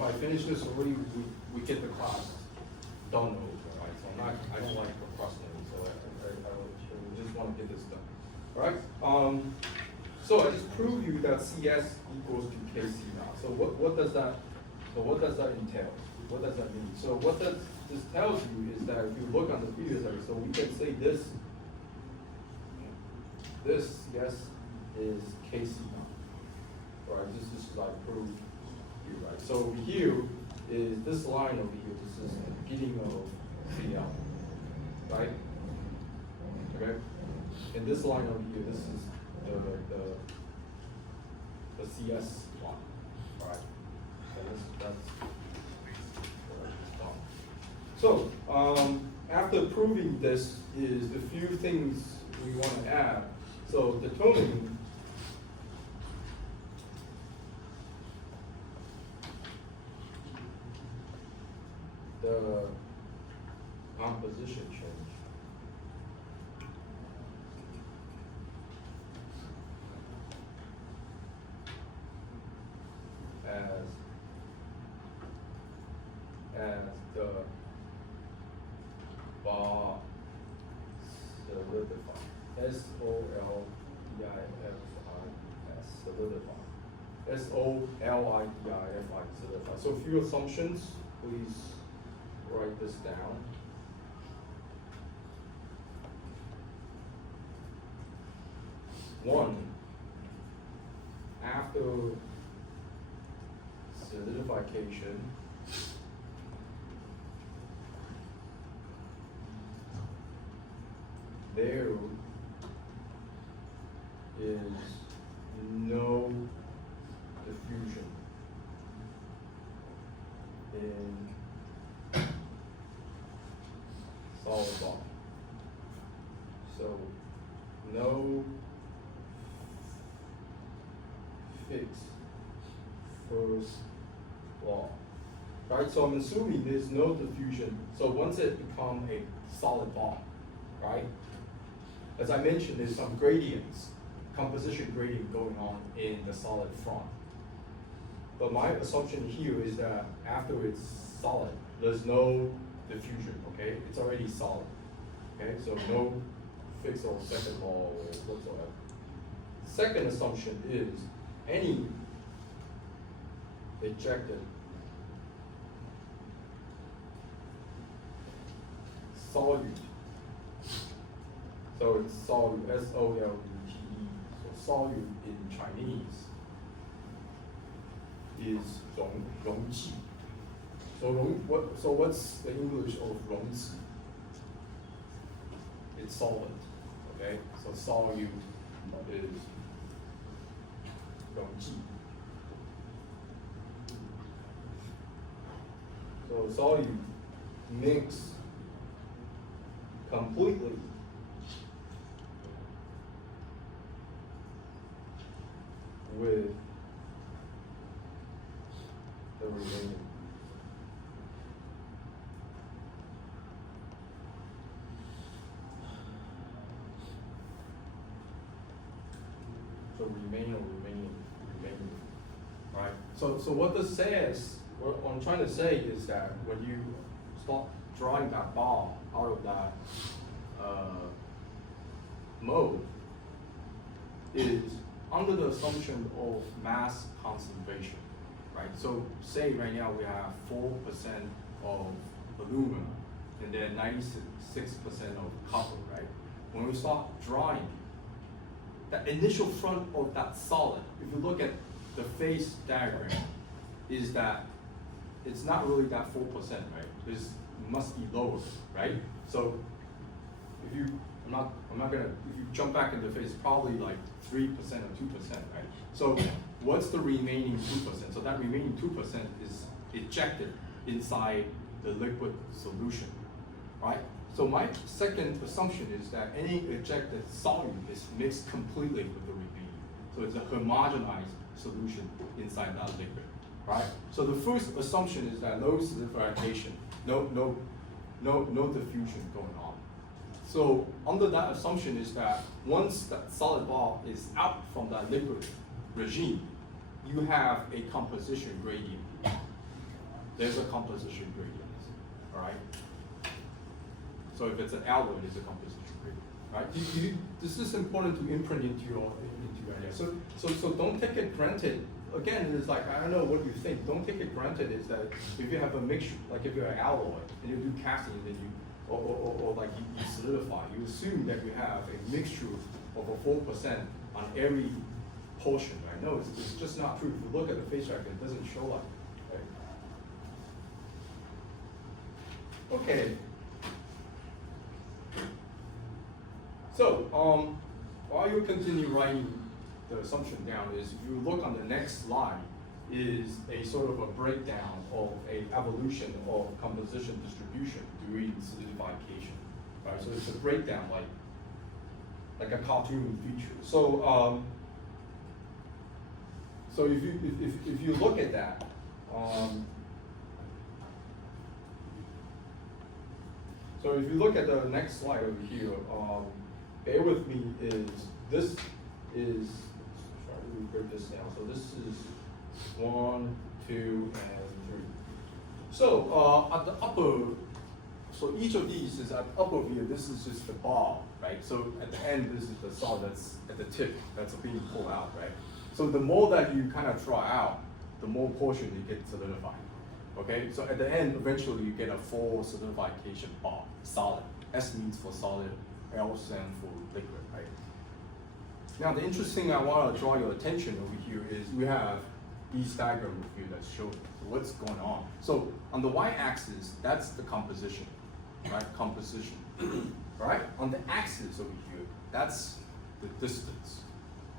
if I finish this already, we get the class done over, right? So I don't like procrastinating, so I just want to get this done. All right? So I just proved you that CS equals to KC now. So what does that entail? What does that mean? So what this tells you is that if you look on the previous area, so we can say this CS is KC now. Right? This is like proved here, right? So over here is this line over here, this is the beginning of CL. Right? Okay? And this line over here, this is the CS line. Right? So that's so after proving this is the few things we want to add. So determining the composition change as the bar solidify. S-O-L-D-I-F-I-S, solidify. S-O-L-I-D-I-F-I, solidify. So a few assumptions, please write this down. One, after solidification, there is no diffusion in solid body. So no fixed first law. Right? So I'm assuming there's no diffusion. So once it becomes a solid ball, right? As I mentioned, there's some gradients, composition gradient going on in the solid front. But my assumption here is that after it's solid, there's no diffusion, okay? It's already solid, okay? So no fixed or second law or whatsoever. Second assumption is any ejected solute. So it's solute, S-O-L-U-T-E. So solute in Chinese is 溶剂. So what's the English of 溶剂? It's solvent, okay? So solute is 溶剂. So solute mix completely with the remaining. So remaining. Right? So what this says, what I'm trying to say is that when you start drawing that ball out of that mode, is under the assumption of mass conservation, right? So say right now we have 4% of aluminum and then 96% of copper, right? When we start drawing, the initial front of that solid, if you look at the phase diagram, is that it's not really that 4%, right? It must be lower, right? So if you, if you jump back in the phase, probably like 3% or 2%, right? So what's the remaining 2%? So that remaining 2% is ejected inside the liquid solution, right? So my second assumption is that any ejected solute is mixed completely with the remaining. So it's a homogenized solution inside that liquid, right? So the first assumption is that no solidification, no diffusion going on. So under that assumption is that once that solid ball is out from that liquid regime, you have a composition gradient. there's a composition gradient, all right? So if it's an alloy, there's a composition gradient, right? This is important to imprint into your idea. So don't take it granted. Again, it's like, I don't know what you think. Don't take it granted is that if you have a mixture, like if you're an alloy and you do casting, then you, or like you solidify, you assume that you have a mixture of a 4% on every portion, right? No, it's just not true. If you look at the phase record, it doesn't show like that, right? Okay. So, while you continue writing the assumption down, is if you look on the next slide, is a sort of a breakdown of a evolution of composition distribution during solidification, right? So it's a breakdown like a cartoon feature. So so if you look at that, so if you look at the next slide over here, bear with me. This is try to break this down. So this is 1, 2, and 3. So at the upper, so each of these is at the upper view. This is just the bar, right? So at the end, this is the solid that's at the tip that's being pulled out, right? So the more that you kind of draw out, the more portion you get solidified. Okay, so at the end, eventually you get a full solidification bar, solid. S means for solid, L stands for liquid, right? Now the interesting thing I want to draw your attention over here is we have these diagram over here that show what's going on. So on the y-axis, that's the composition, right? Composition, right? On the axis over here, that's the distance,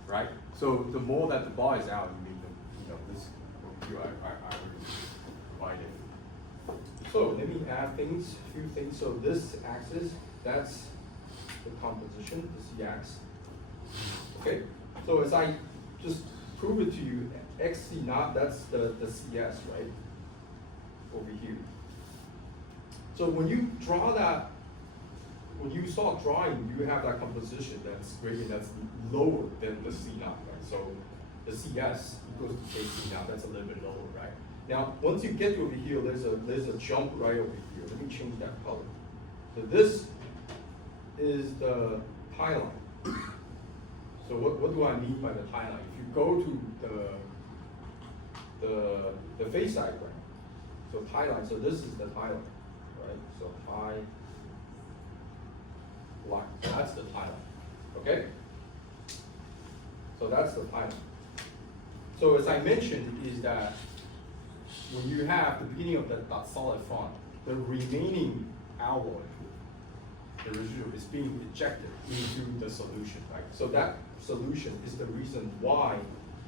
right? So the more that the bar is out, you mean this over here I provided. So let me add a few things. So this axis, that's the composition, the C-axis. Okay, so as I just prove it to you, XC naught, that's the CS, right? Over here. So when you draw that, when you start drawing, you have that composition that's gradient that's lower than the C naught, right? So the CS equals to KC naught, that's a little bit lower, right? Now, once you get over here, there's a jump right over here. Let me change that color. So this is the tie line. So what do I mean by the tie line? If you go to the phase diagram, so tie line, so this is the tie line, right? So tie line, so that's the tie line, okay? So that's the tie line. So as I mentioned, is that when you have the beginning of that solid front, the remaining alloy, the residual, is being ejected into the solution, right? So that solution is the reason why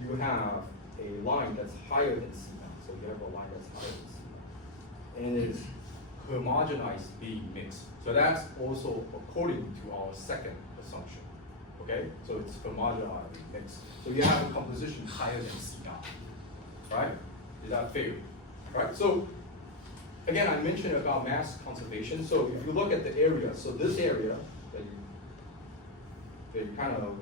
you have a line that's higher than C naught. So you have a line that's higher than C naught. And it's homogenized being mixed. So that's also according to our second assumption. Okay? So it's homogenized mixed. So you have a composition higher than C naught. Right? Is that fair? Right? So again, I mentioned about mass conservation. So if you look at the area, so this area that you kind of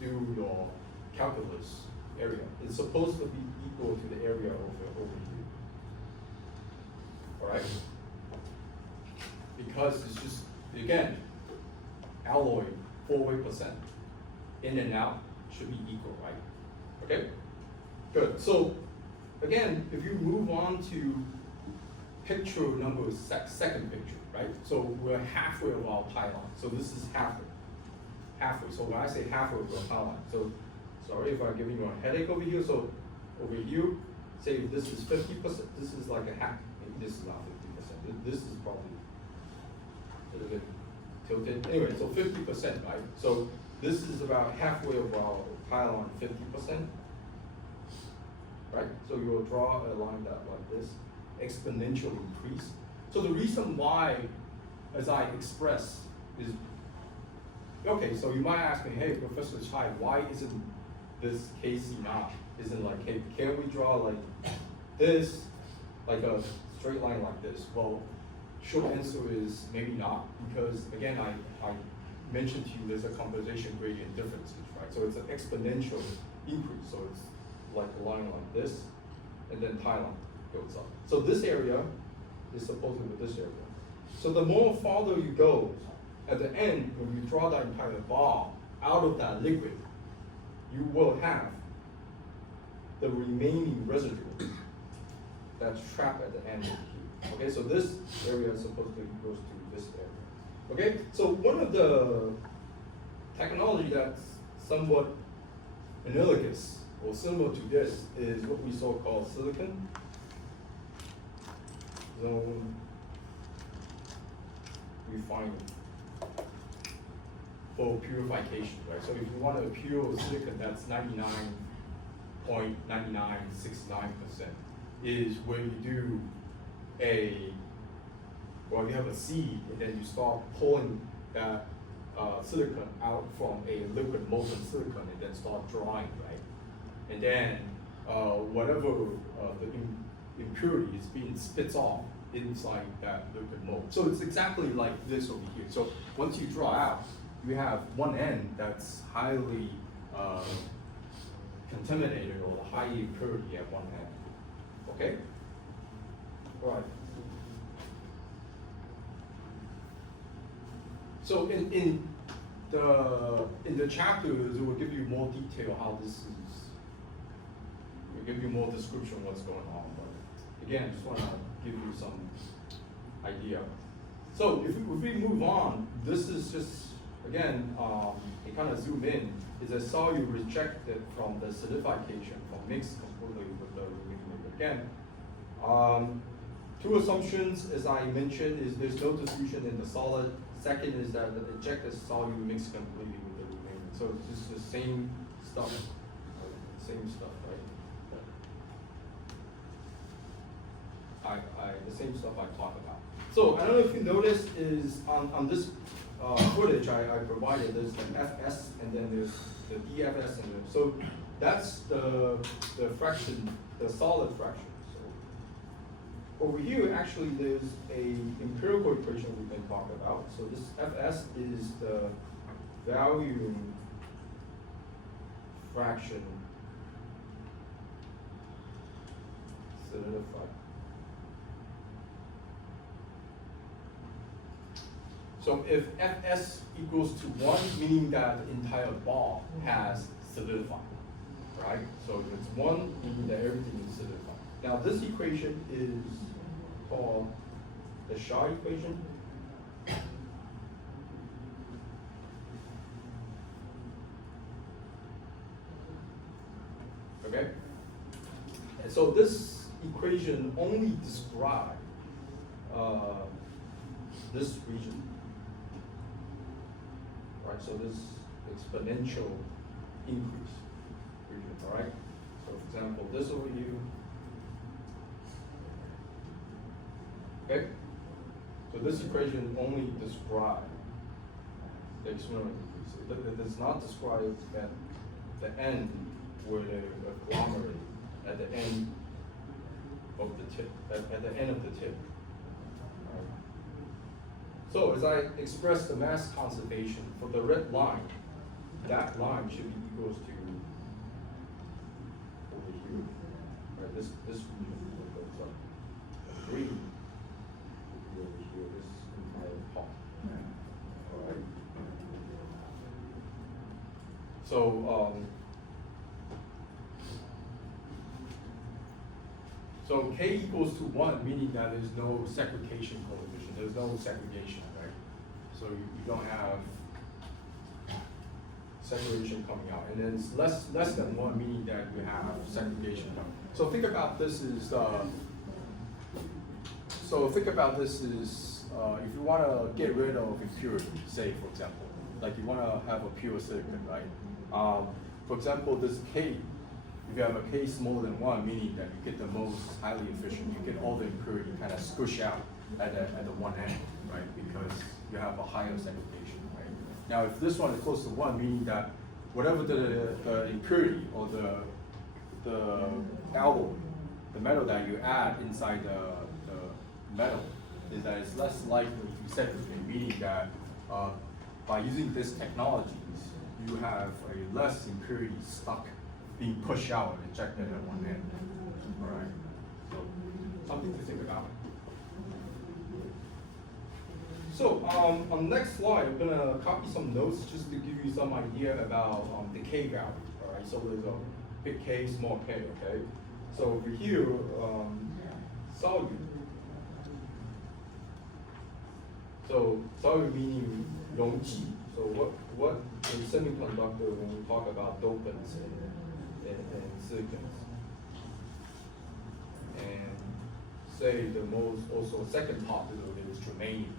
do your calculus area, it's supposed to be equal to the area over here. All right? Because it's just, again, alloy 4%, in and out should be equal, right? Okay? Good. So again, if you move on to picture number second picture, right? So we're halfway of our tie line. So this is halfway. Halfway. So when I say halfway of our tie line, so sorry if I'm giving you a headache over here. So over here, say if this is 50%, this is like a half. Maybe this is not 50%. This is probably a little bit tilted. Anyway, so 50%, right? So this is about halfway of our tie line, 50%. Right? So you will draw a line that like this, exponential increase. So the reason why, as I express, is okay. So you might ask me, hey, Professor Chai, why isn't this KC naught? Isn't like, hey, can we draw like this, like a straight line like this? Well, short answer is maybe not, because again, I mentioned to you there's a composition gradient differences, right? So it's an exponential increase. So it's like a line like this, and then tie line. goes up. So this area is supposed to be this area. So the more farther you go, at the end, when you draw that entire bar out of that liquid, you will have the remaining residue that's trapped at the end of the cube. Okay, so this area is supposed to equals to this area. Okay, so one of the technology that's somewhat analogous or similar to this is what we call silicon zone refining for purification, right? So if you want a pure silicon that's 99.9969%, is where you do you have a seed and then you start pulling that silicon out from a liquid molten silicon and then start drying, right? And then whatever the impurity is being spits off inside that liquid mold. So it's exactly like this over here. So once you draw out, you have one end that's highly contaminated or high impurity at one end. Okay? All right. So in the chapters, it will give you more detail how this is. It will give you more description of what's going on. But again, just want to give you some idea. So if we move on, this is just again, it kind of zoom in. Is a solute rejected from the solidification from mixed completely with the remaining. Again, two assumptions, as I mentioned, is there's no diffusion in the solid. Second is that the ejected solute mixed completely with the remaining. So it's just the same stuff, right? The same stuff I talked about. So I don't know if you noticed is on this footage I provided, there's an FS and then there's the DFS and then, so that's the fraction, the solid fraction. So over here actually there's a empirical equation we can talk about. So this FS is the value fraction solidified. So if Fs equals to 1, meaning that the entire bar has solidified, right? So if it's 1, meaning that everything is solidified. Now this equation is called the Shaw equation. Okay? And so this equation only describes this region. Right, so this exponential increase region, all right? So for example, this over here, okay? So this equation only describes the exponential increase. It does not describe at the end where the agglomerate, at the end of the tip, at the end of the tip. So as I express the mass conservation for the red line, that line should be equals to over here, right? This region goes up. The green will be over here, this entire part. All right. So K equals to 1, meaning that there's no segregation coefficient. There's no segregation, right? So you don't have segregation coming out. And then it's less than 1, meaning that you have segregation coming. So think about this is, if you want to get rid of impurity, say for example, like you want to have a pure silicon, right? For example, this K, if you have a K smaller than 1, meaning that you get the most highly efficient, you get all the impurity kind of squish out at the one end, right? Because you have a higher segregation, right? Now, if this one is close to 1, meaning that whatever the impurity or the alloy, the metal that you add inside the metal, is that it's less likely to segregate, meaning that by using this technologies, you have a less impurity stuck being pushed out and ejected at one end. All right. So something to think about. So on the next slide, I'm gonna copy some notes just to give you some idea about the K value. All right, so there's a big K, small k. Okay, so over here, solute. So solute meaning 溶剂. So what in semiconductor when we talk about dopants and silicons, and say the most also second popular is germanium.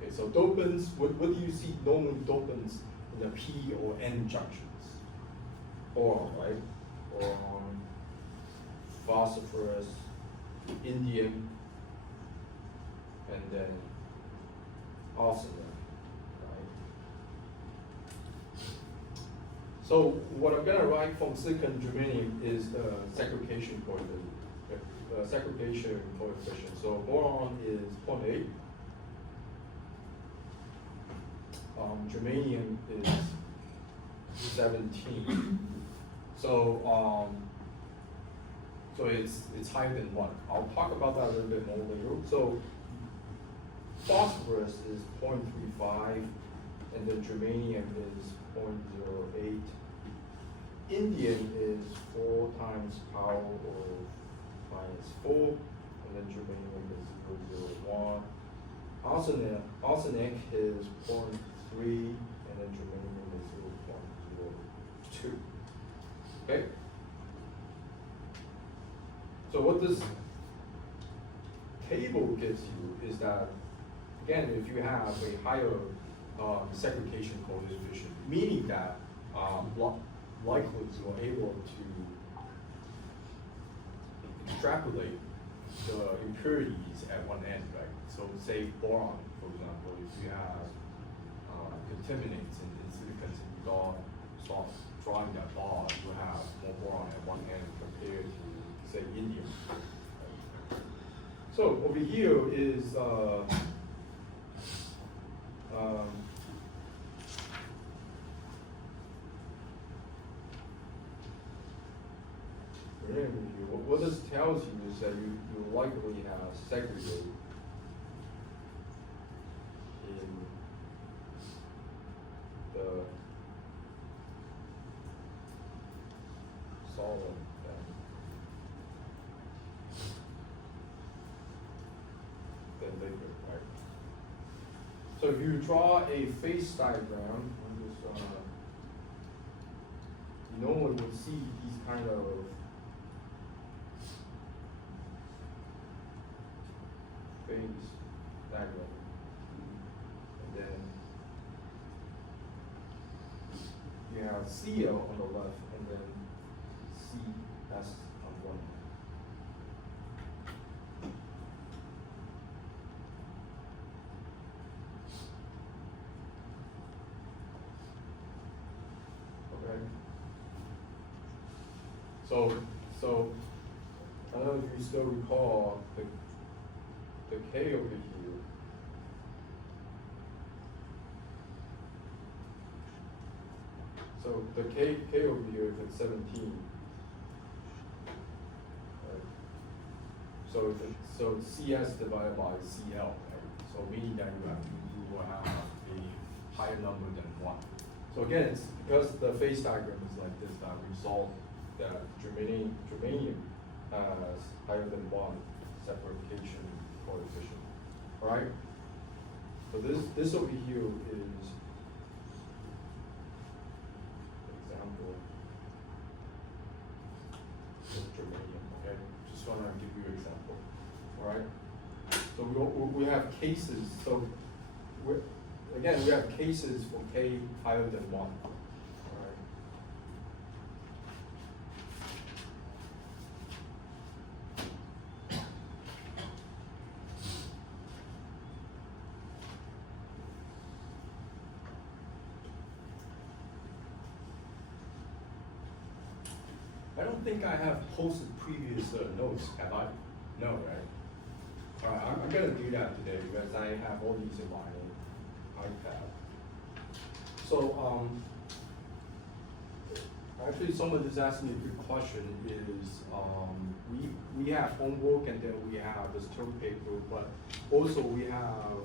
Okay, so dopants, what do you see normally dopants in the P or N junctions? Boron, right? Boron, phosphorus, indium, and then arsenic, right? So what I'm gonna write from silicon germanium is the segregation coefficient. Segregation coefficient. So boron is 0.8. Germanium is 17. So so it's higher than 1. I'll talk about that a little bit more later. So phosphorus is 0.35, and then germanium is 0.08. Indium is 4 times power of -4, and then germanium is 0.001. Arsenic is 0.3, and then germanium is 0.02. Okay? So what this table gives you is that, again, if you have a higher segregation coefficient, meaning that likely you are able to extrapolate the impurities at one end, right? So say boron, for example, if you have contaminants in silicon, and you start drawing that bar, you have more boron at one end compared to, say, indium. Right? So over here is what this tells you is that you likely have segregate in the solid than liquid, right? So if you draw a phase diagram, you normally would see these kind of phase diagram, and then you have Cl on the left, and then Cs on one. Okay. So I don't know if you still recall the K over here. So the K over here, if it's 17, right? So CS divided by CL, right? So meaning that you will have a higher number than 1. So again, it's because the phase diagram is like this that result that germanium has higher than 1 segregation coefficient. All right. So this over here is example of germanium. Okay. Just want to give you an example. All right. So we have cases. So again, we have cases for K higher than 1. I don't think I have posted previous notes, have I? No, right? All right, I'm gonna do that today because I have all these in my iPad. So Actually, someone just asked me a good question is, we have homework and then we have this term paper, but also we have,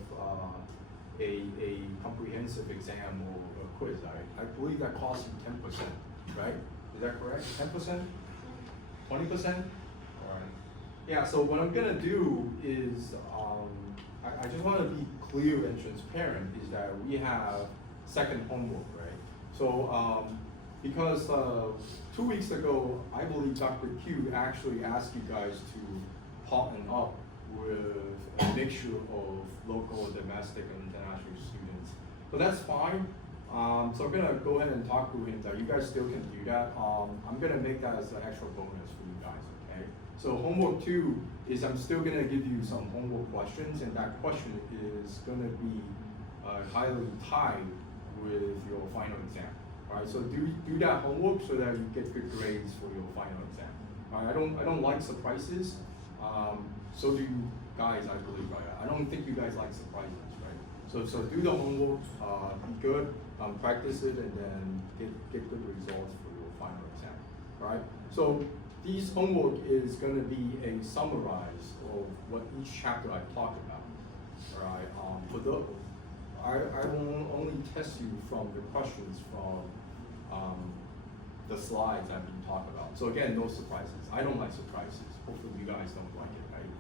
a comprehensive exam or a quiz, I believe that costs you 10%, right? Is that correct? 10%? 20%? Alright. Yeah, so what I'm gonna do is, I just wanna be clear and transparent, is that we have second homework, right? So, because 2 weeks ago, I believe Dr. Q actually asked you guys to partner up with a mixture of local, domestic, and international students. So that's fine. So I'm gonna go ahead and talk to him that you guys still can do that. I'm gonna make that as an extra bonus for you guys, okay? So homework 2 is I'm still gonna give you some homework questions, and that question is gonna be highly tied with your final exam. Alright, so do that homework so that you get good grades for your final exam. Alright, I don't like surprises. So do you guys, I believe, right? I don't think you guys like surprises, right? So do the homework, be good, practice it, and then get good results for your final exam. Alright? So this homework is gonna be a summarize of what each chapter I talked about. Alright, I will only test you from the questions from the slides I've been talking about. So again, no surprises. I don't like surprises. Hopefully you guys don't like it, right?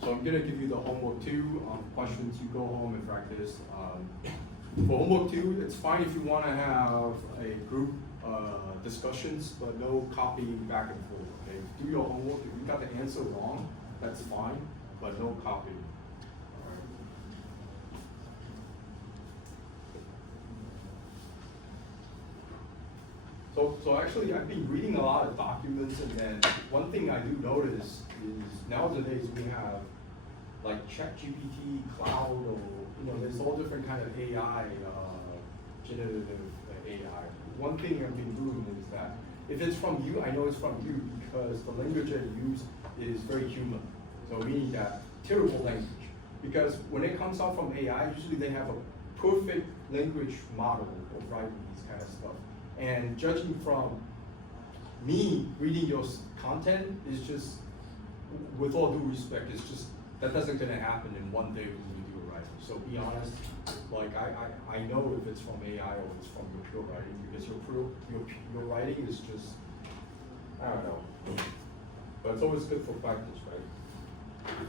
So I'm gonna give you the homework 2 questions. You go home and practice. For homework 2, it's fine if you wanna have a group discussions, but no copying back and forth, okay? Do your homework. If you got the answer wrong, that's fine, but no copying. So actually, I've been reading a lot of documents, and then one thing I do notice is nowadays we have like ChatGPT, Cloud, or there's all different kind of AI, generative AI. One thing I've been doing is that if it's from you, I know it's from you because the language I use is very human. So meaning that terrible language, because when it comes out from AI, usually they have a perfect language model of writing these kind of stuff. And judging from me reading your content is just, with all due respect, it's just, that doesn't gonna happen in one day when you do a writing. So be honest, like I know if it's from AI or if it's from your pure writing, because your writing is just, I don't know. But it's always good for practice, right?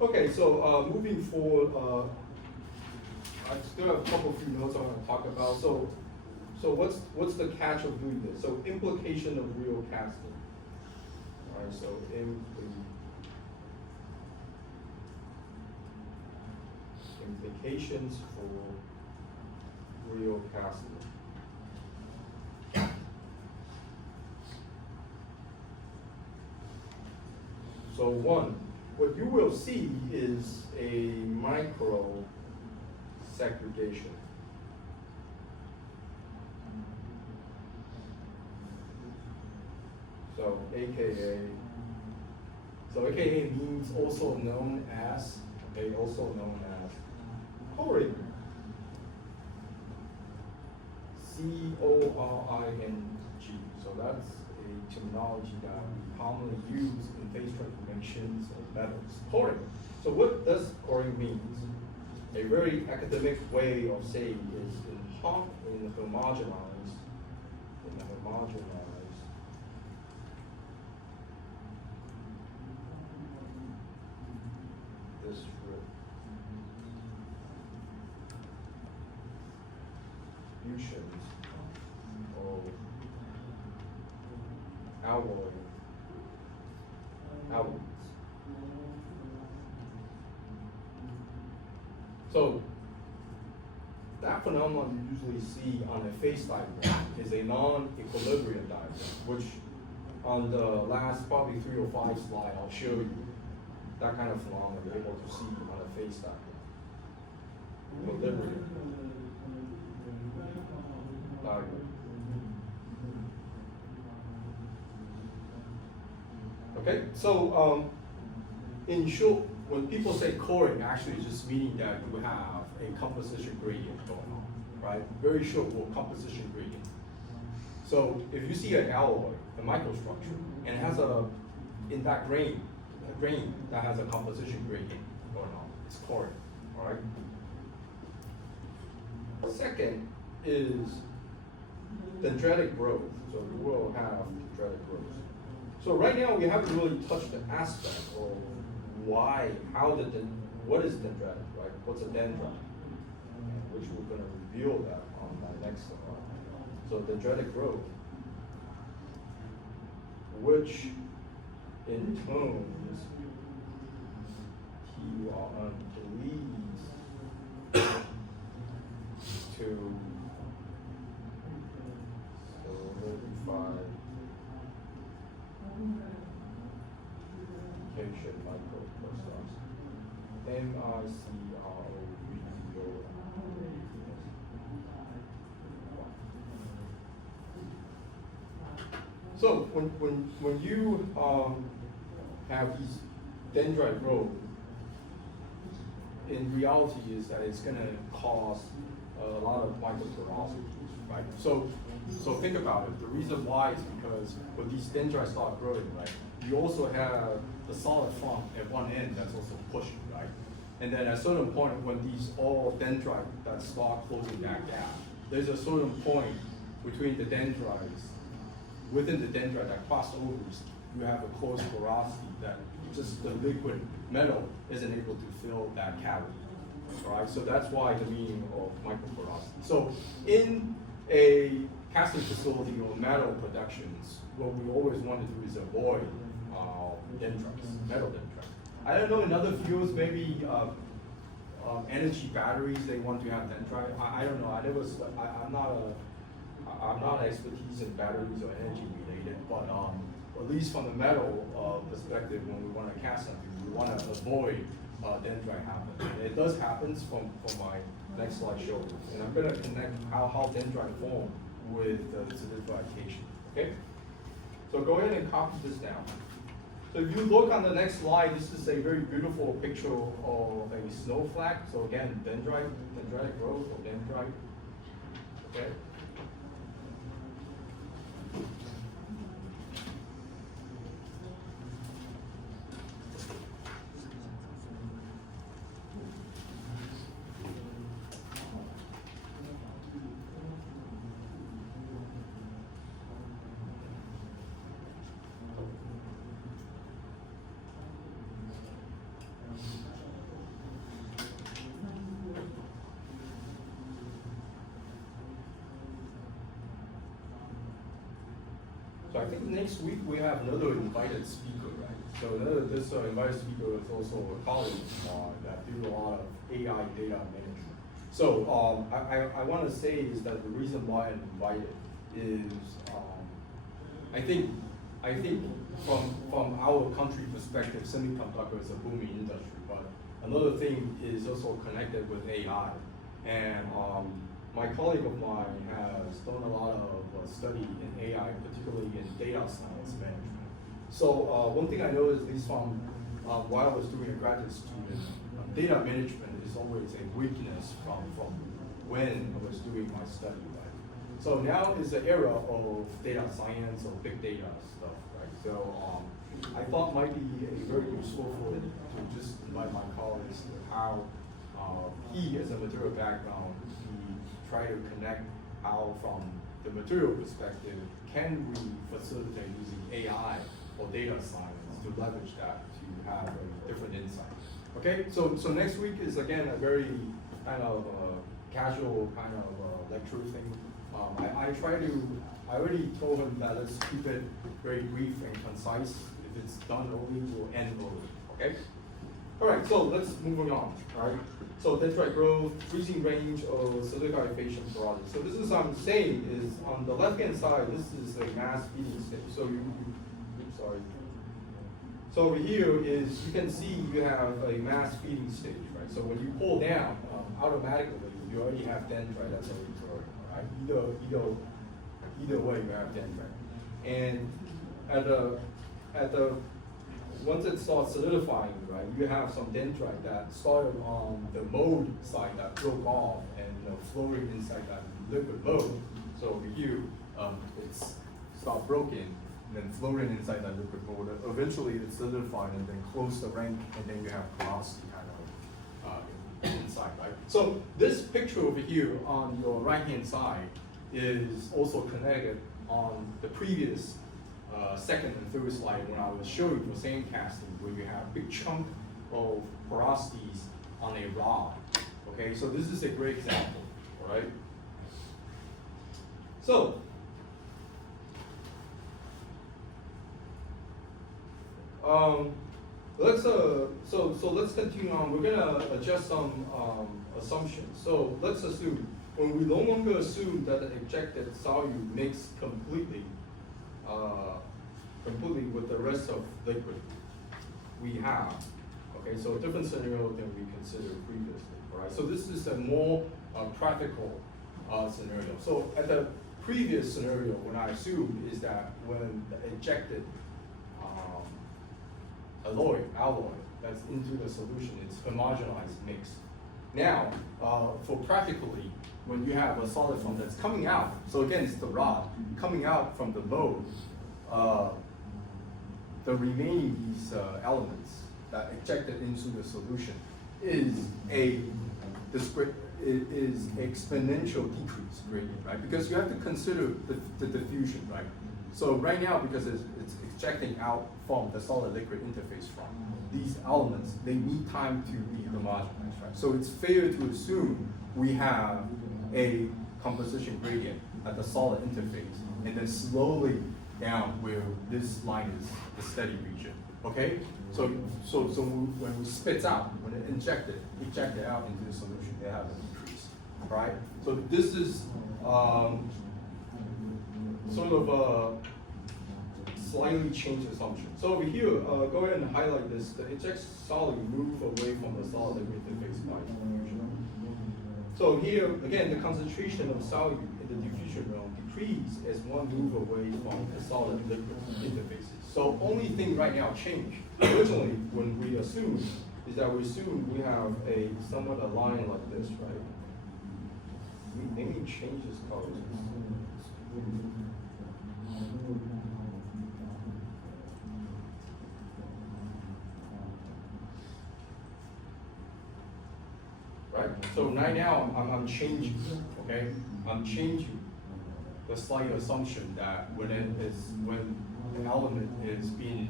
Okay, so moving forward, I still have a couple of few notes I want to talk about. So what's the catch of doing this? So implication of real casting. All right, so implications for real casting. So one, what you will see is a micro segregation. So AKA means also known as, coring. C-O-R-I-N-G. So that's a terminology that we commonly use in face transformations and methods. Coring. So what does coring mean? A very academic way of saying is in homogenized distributions of alloy elements. So that phenomenon you usually see on a phase diagram is a non-equilibrium diagram, which on the last probably 3 or 5 slide I'll show you that kind of phenomenon you're able to see on a phase diagram. Equilibrium diagram. Okay, so in short, when people say coring, actually it's just meaning that you have a composition gradient going on. right? Very short or composition gradient. So if you see an alloy, a microstructure, and it has in that grain, a grain that has a composition gradient going on, it's chlorine, all right? Second is dendritic growth. So you will have dendritic growth. So right now we haven't really touched the aspect of what is dendritic, right? What's a dendrite? Which we're going to reveal that on my next slide. So dendritic growth, which in tones leads to solidification microcrystals. So when you have these dendrite growth, in reality is that it's going to cause a lot of microporosities, right? So think about it. The reason why is because when these dendrites start growing, right, you also have the solid front at one end that's also pushing, right? And then at a certain point, when these all dendrites that start closing that gap, there's a certain point between the dendrites, within the dendrite that cross overs, you have a closed porosity that just the liquid metal isn't able to fill that cavity, right? So that's why the meaning of microporosity. So in a casting facility or metal productions, what we always want to do is avoid dendrites, metal dendrites. I don't know, in other fields, maybe energy batteries, they want to have dendrite. I don't know, I'm not an expertise in batteries or energy related, but at least from the metal perspective, when we want to cast something, we want to avoid dendrite happening. And it does happen from my next slide show. And I'm going to connect how dendrite form with solidification. Okay? So go ahead and copy this down. So if you look on the next slide, this is a very beautiful picture of a snow flake. So again, dendritic growth or dendrite. Okay? So I think next week we have another invited speaker, right? So this invited speaker is also a colleague that do a lot of AI data management. So I want to say is that the reason why I'm invited is I think from our country perspective, semiconductor is a booming industry, but another thing is also connected with AI. And my colleague of mine has done a lot of study in AI, particularly in data science management. So one thing I noticed, at least from while I was doing a graduate student, data management is always a weakness from when I was doing my study, right? So now is the era of data science or big data stuff, right? So I thought might be a very useful for to just invite my colleagues to how he, as a material background, he try to connect how from the material perspective, can we facilitate using AI or data science to leverage that to have a different insight. Okay, so next week is again a very kind of casual kind of lecture thing. I already told him that let's keep it very brief and concise. If it's done early, we'll end early, okay? All right, so let's move on, all right? So dendrite growth, freezing range of solidification porosity. So this is what I'm saying is on the left-hand side, this is a mass feeding stage. So oops, sorry. So over here is, you can see you have a mass feeding stage, right? So when you pull down, automatically, you already have dendrite that's already growing, all right? Either way, you have dendrite. And at the once it starts solidifying, right, you have some dendrite that started on the mold side that broke off and flowing inside that liquid mold. So over here, it's start broken and then flowing inside that liquid mold. Eventually, it's solidified and then close the rank, and then you have porosity kind of inside, right? So this picture over here on your right-hand side is also connected on the previous second and third slide when I was showing you sand casting, where you have a big chunk of porosities on a rod. Okay, so this is a great example, all right? So, let's continue on. We're gonna adjust some assumptions. So let's assume when we no longer assume that the ejected solute mix completely with the rest of liquid, we have, okay, so a different scenario than we considered previously, right? So this is a more practical scenario. So at the previous scenario, when I assumed is that when the ejected alloy that's into the solution, it's homogenized mix. Now, for practically, when you have a solid form that's coming out, so again, it's the rod coming out from the mold, the remaining these elements that ejected into the solution is a exponential decrease gradient, right? Because you have to consider the diffusion, right? So right now, because it's ejecting out from the solid-liquid interface from these elements, they need time to be homogenized, right? So it's fair to assume we have a composition gradient at the solid interface, and then slowly down where this line is the steady region. Okay? So when we spits out, when it eject it out into the solution, they have a decrease. Right? So this is sort of a slightly changed assumption. So over here, go ahead and highlight this. The eject solid move away from the solid liquid interface by diffusion. So here, again, the concentration of solute in the diffusion realm decrease as one move away from the solid liquid interfaces. So only thing right now changed. Originally, when we assume, is that we assume we have a somewhat a line like this, right? Let me change this color. Right? So right now, I'm changing, okay? I'm changing the slight assumption that when the element is being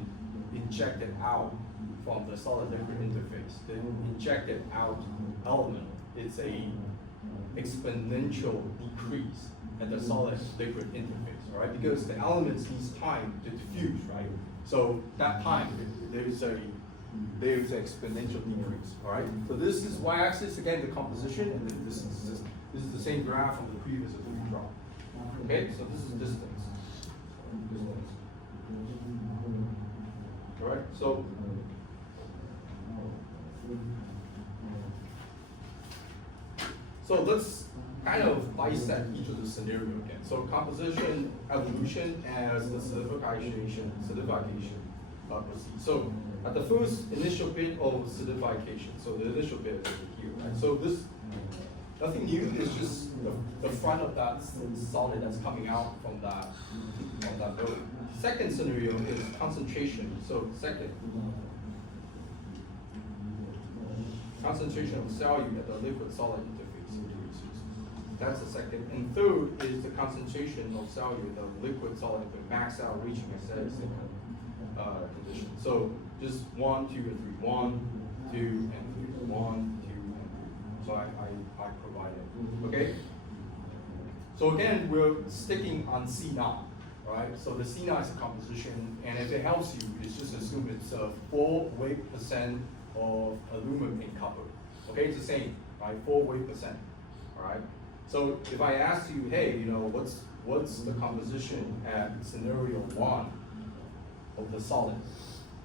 injected out from the solid liquid interface, the injected out element is a exponential decrease at the solid liquid interface, all right? Because the elements needs time to diffuse, right? So that time, there's an exponential decrease, all right? So this is y-axis, again, the composition, and then this is the same graph from the previous as we draw. Okay, so this is distance. All right, so let's kind of dissect each of the scenario again. So composition, evolution, as the solidification proceeds. So at the first initial bit of solidification, so the initial bit is over here, right? So this, nothing new, it's just the front of that solid that's coming out from that node. Second scenario is concentration. So second, concentration of solute at the liquid solid interface increases. That's the second. And third is the concentration of solute at the liquid solid interface max out reaching a steady state condition. So just 1, 2, and 3. 1, 2, and 3. 1, 2, and 3. So I provided. Okay? So again, we're sticking on C naught. Right? So the C naught is a composition, and if it helps you, it's just assume it's a 4 weight % of aluminum and copper. Okay, it's the same, right? 4 weight %. All right. So if I ask you, hey, you know, what's the composition at scenario 1 of the solid?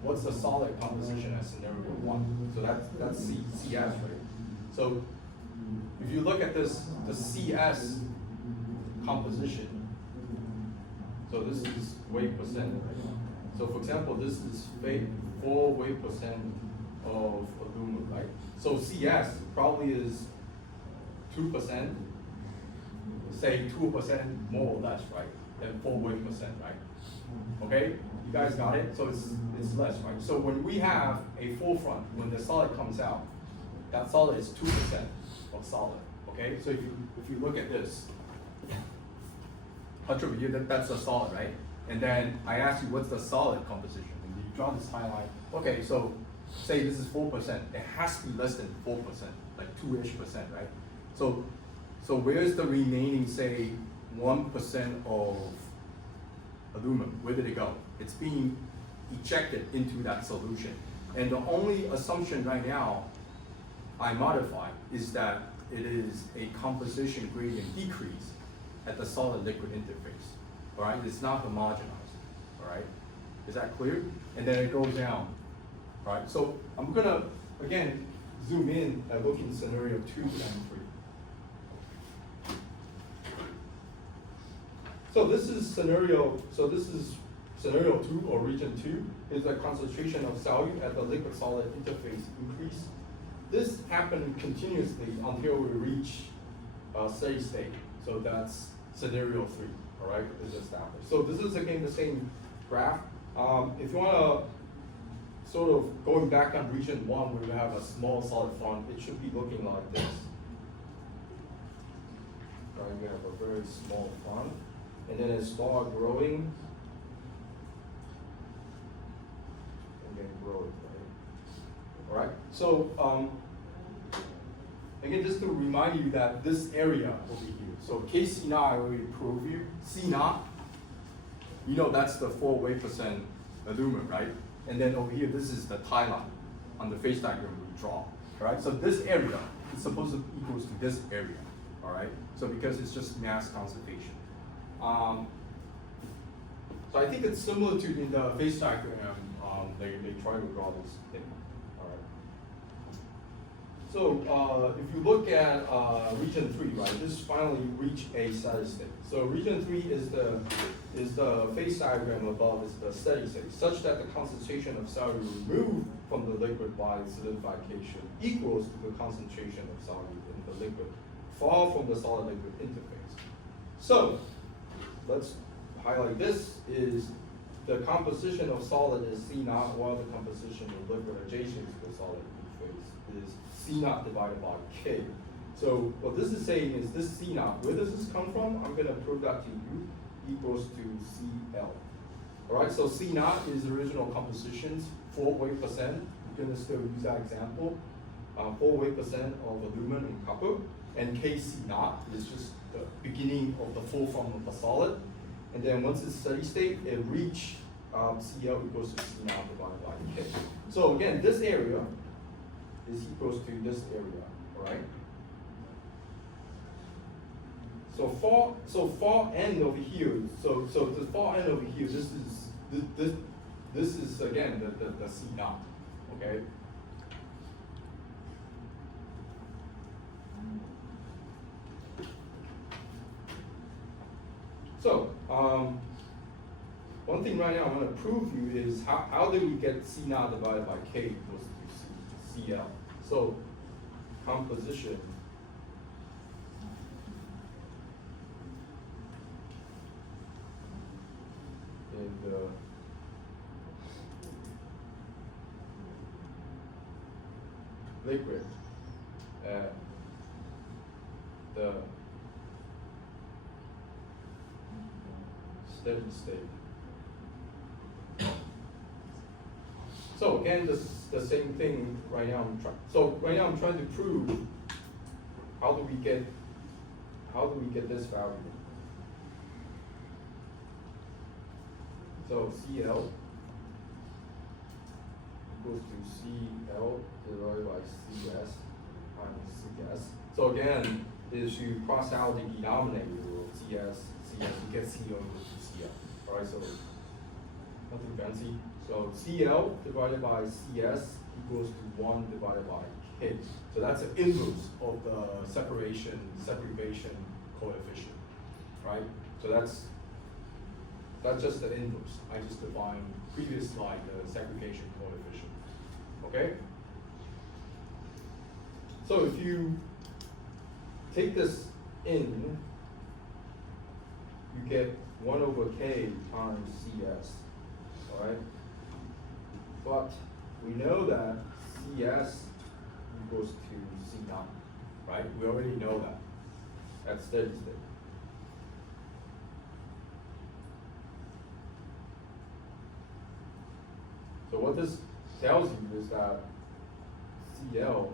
What's the solid composition at scenario 1? So that's CS, right? So if you look at this, the CS composition. So this is weight %, right? So for example, this is 4 weight percent of aluminum, right? So CS probably is 2%, say 2% more or less, right? Than 4 weight percent, right? Okay, you guys got it? So it's less, right? So when we have a forefront, when the solid comes out, that solid is 2% of solid. Okay, so if you look at this, 100 here, that's a solid, right? And then I ask you what's the solid composition, and you draw this highlight. Okay, so say this is 4%, it has to be less than 4%, like 2-ish%, right? So where's the remaining, say, 1% of aluminum? Where did it go? It's being ejected into that solution. And the only assumption right now I modify is that it is a composition gradient decrease at the solid liquid interface. All right, it's not homogenized. All right, is that clear? And then it goes down. All right, so I'm gonna again zoom in and look in scenario 2 and 3. So this is scenario 2 or region 2 is the concentration of solute at the liquid solid interface increase. This happened continuously until we reach steady state. So that's scenario 3, all right, is established. So this is again the same graph. If you wanna sort of going back on region 1 where we have a small solid front, it should be looking like this. All right, we have a very small front. And then it starts growing, and then grow it, right? All right, so again, just to remind you that this area over here, so KC naught I already proved you, C naught, you know that's the 4 weight percent aluminum, right? And then over here, this is the tie line on the phase diagram we draw, all right? So this area is supposed to equals to this area, all right? So because it's just mass conservation. So I think it's similar to in the phase diagram, they try to draw this thing. All right. So if you look at region 3, right, this finally reached a steady state. So region 3 is the phase diagram above is the steady state, such that the concentration of solute removed from the liquid by solidification equals to the concentration of solute in the liquid far from the solid liquid interface. So let's highlight this is the composition of solid is C naught, while the composition of liquid adjacent to the solid interface is C naught divided by K. So what this is saying is this C naught, where does this come from? I'm gonna prove that to you, equals to CL. All right, so C naught is the original compositions, 4 weight percent. You're gonna still use that example. 4 weight percent of aluminum and copper, and KC naught is just the beginning of the full form of the solid. And then once it's steady state, it reach CL equals to C naught divided by K. So again, this area is equals to this area, all right? So far end over here, so the far end over here, this is again the C naught, okay? So, one thing right now I want to prove you is how did we get C naught divided by K equals to CL? So, composition in the liquid at the steady state. So again, this is the same thing right now. I'm trying to prove how do we get this value. So CL equals to CL divided by CS minus CS. So again, is you cross out the denominator of CS, you get CL equals to CL. All right, so nothing fancy. So CL divided by CS equals to 1 divided by K. So that's the inverse of the segregation coefficient, right? So that's That's just the inverse. I just defined previous slide the segregation coefficient. Okay? So if you take this in, you get 1 over k times Cs, all right? But we know that Cs equals to C naught, right? We already know that at steady state. So what this tells you is that CL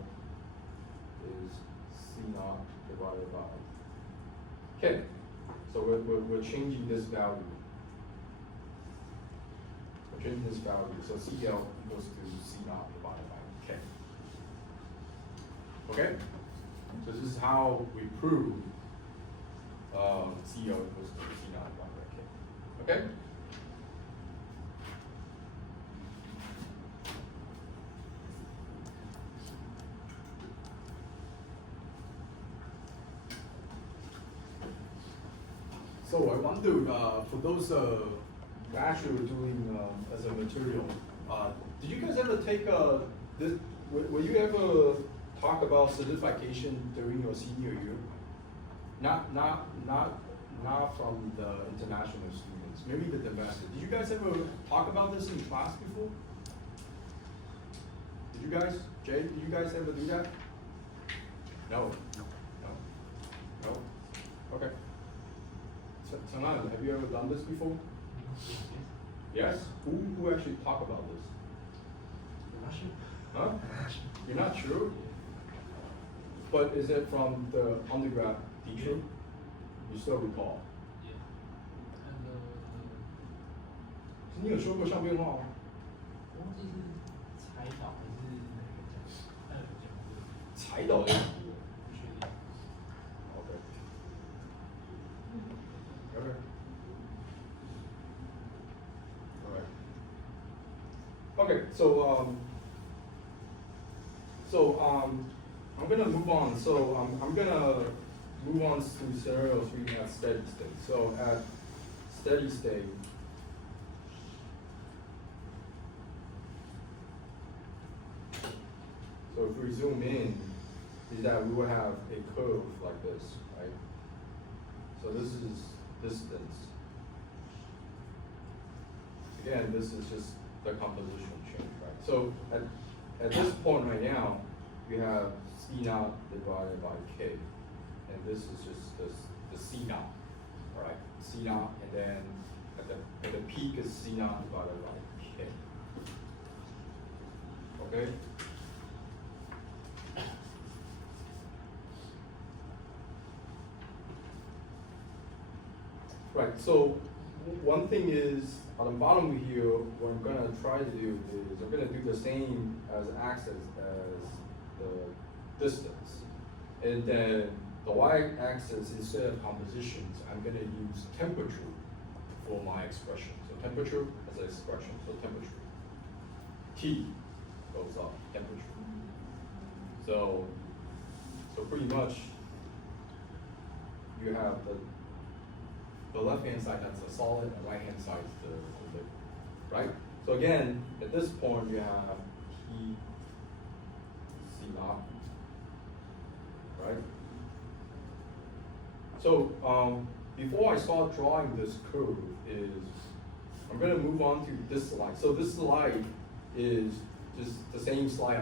is C naught divided by K. So we're changing this value. We're changing this value. So CL equals to C naught divided by K. Okay? So this is how we prove CL equals to C naught divided by K. Okay? So I wonder, for those who actually were doing as a material, did you guys ever take this? Were you ever talk about certification during your senior year? Not from the international students, maybe the domestic. Did you guys ever talk about this in class before? Did you guys, Jay? Did you guys ever do that? No. No. Okay. Tanan, have you ever done this before? Yes? Who actually talk about this? I'm not sure. Huh? You're not sure? But is it from the undergrad teacher? You still recall? Yeah. 你有说过相变化吗？我忘记是彩导还是哪个讲，但有讲过。彩导的讲过。不确定。Okay. Okay. All right. Okay, so I'm gonna move on. So I'm gonna move on to scenario 3 at steady state. So at steady state, so if we zoom in, is that we will have a curve like this, right? So this is distance. Again, this is just the composition change, right? So at this point right now, you have C naught divided by K, and this is just the C naught, all right? C naught, and then at the peak is C naught divided by K. Okay? Right, so one thing is, on the bottom here, what I'm gonna try to do is, I'm gonna do the same as axis as the distance. And then the y-axis, instead of compositions, I'm gonna use temperature for my expression. So temperature as an expression, so temperature. T goes up, temperature. So pretty much, you have the left-hand side, that's the solid, and the right-hand side is the liquid, right? So again, at this point, you have T C naught, right? So before I start drawing this curve, I'm gonna move on to this slide. So this slide is just the same slide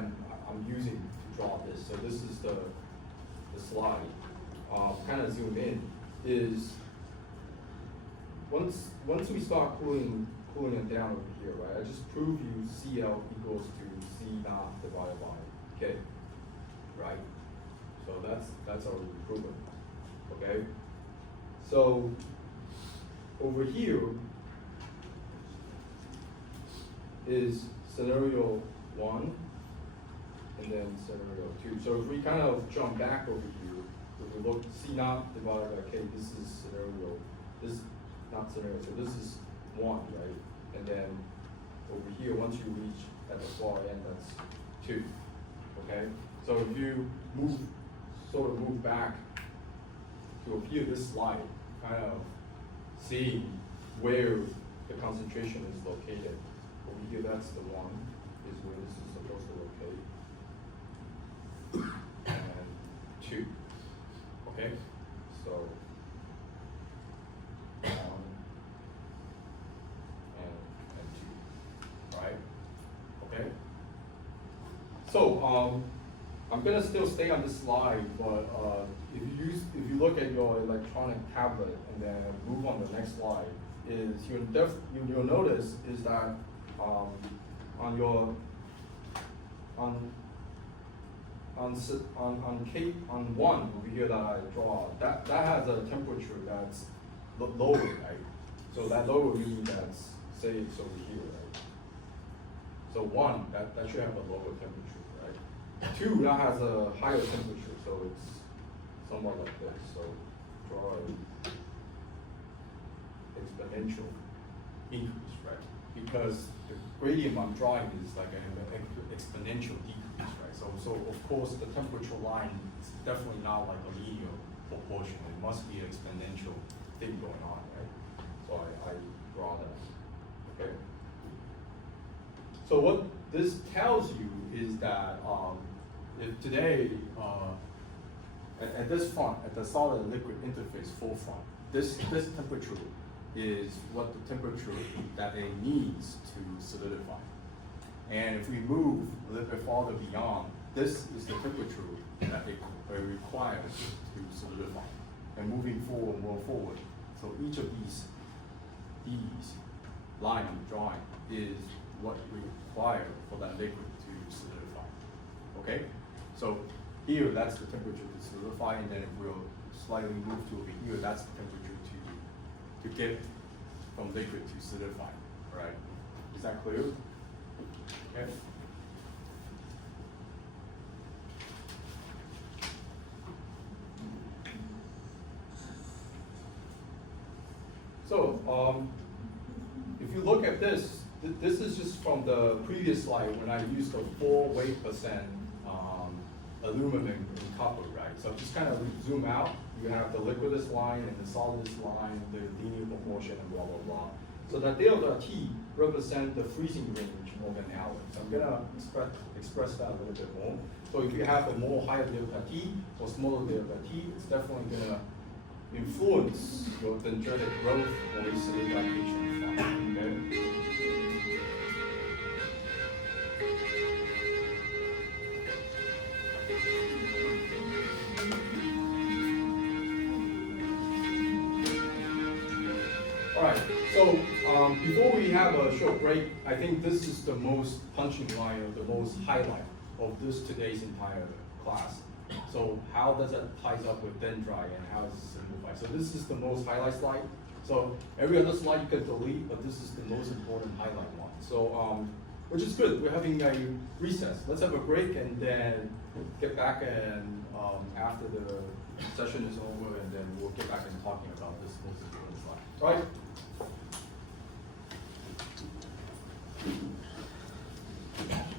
I'm using to draw this. So this is the slide. Kind of zoom in, is once we start cooling it down over here, right? I just prove you CL equals to C naught divided by K, right? So that's our improvement, okay? So over here is scenario 1 and then scenario 2. So if we kind of jump back over here, if we look C naught divided by K, this is scenario, this not scenario, so this is 1, right? And then over here, once you reach at the far end, that's 2, okay? So if you sort of move back to over here, this slide, kind of seeing where the concentration is located. Over here, that's the 1, is where this is supposed to locate. And 2, okay? So, 1 and 2, right? Okay? So, I'm gonna still stay on this slide, but if you look at your electronic tablet and then move on the next slide, is you'll notice is that on 1 over here that I draw, that has a temperature that's lower, right? So that lower means that's, say it's over here, right? So 1, that should have a lower temperature, right? 2, that has a higher temperature, so it's somewhat like this. So draw a exponential increase, right? Because the gradient I'm drawing is like an exponential decrease, right? So of course the temperature line is definitely not like a linear proportion. It must be an exponential thing going on, right? So I draw that, okay? So what this tells you is that if today, at this front, at the solid liquid interface full front, this temperature is what the temperature that it needs to solidify. And if we move a little bit farther beyond, this is the temperature that it requires to solidify. And moving forward, more forward. So each of these line I'm drawing is what we require for that liquid to solidify. Okay? So here, that's the temperature to solidify, and then if we'll slightly move to over here, that's the temperature to get from liquid to solidify. All right? Is that clear? Okay. So, if you look at this, this is just from the previous slide when I used the 4 weight percent aluminum and copper, right? So just kind of zoom out. You have the liquidus line and the solidus line, the linear proportion, and blah, blah, blah. So that delta T represent the freezing range of an alloy. So I'm gonna express that a little bit more. So if you have a more higher delta T or smaller delta T, it's definitely gonna influence your dendritic growth or solidification time, okay? Alright, so before we have a short break, I think this is the most punching line or the most highlight of today's entire class. So how does that ties up with dendrite and how does it simplify? So this is the most highlight slide. So every other slide you can delete, but this is the most important highlight one. So which is good. We're having a recess. Let's have a break and then get back and after the session is over, and then we'll get back and talking about this most important slide. All right.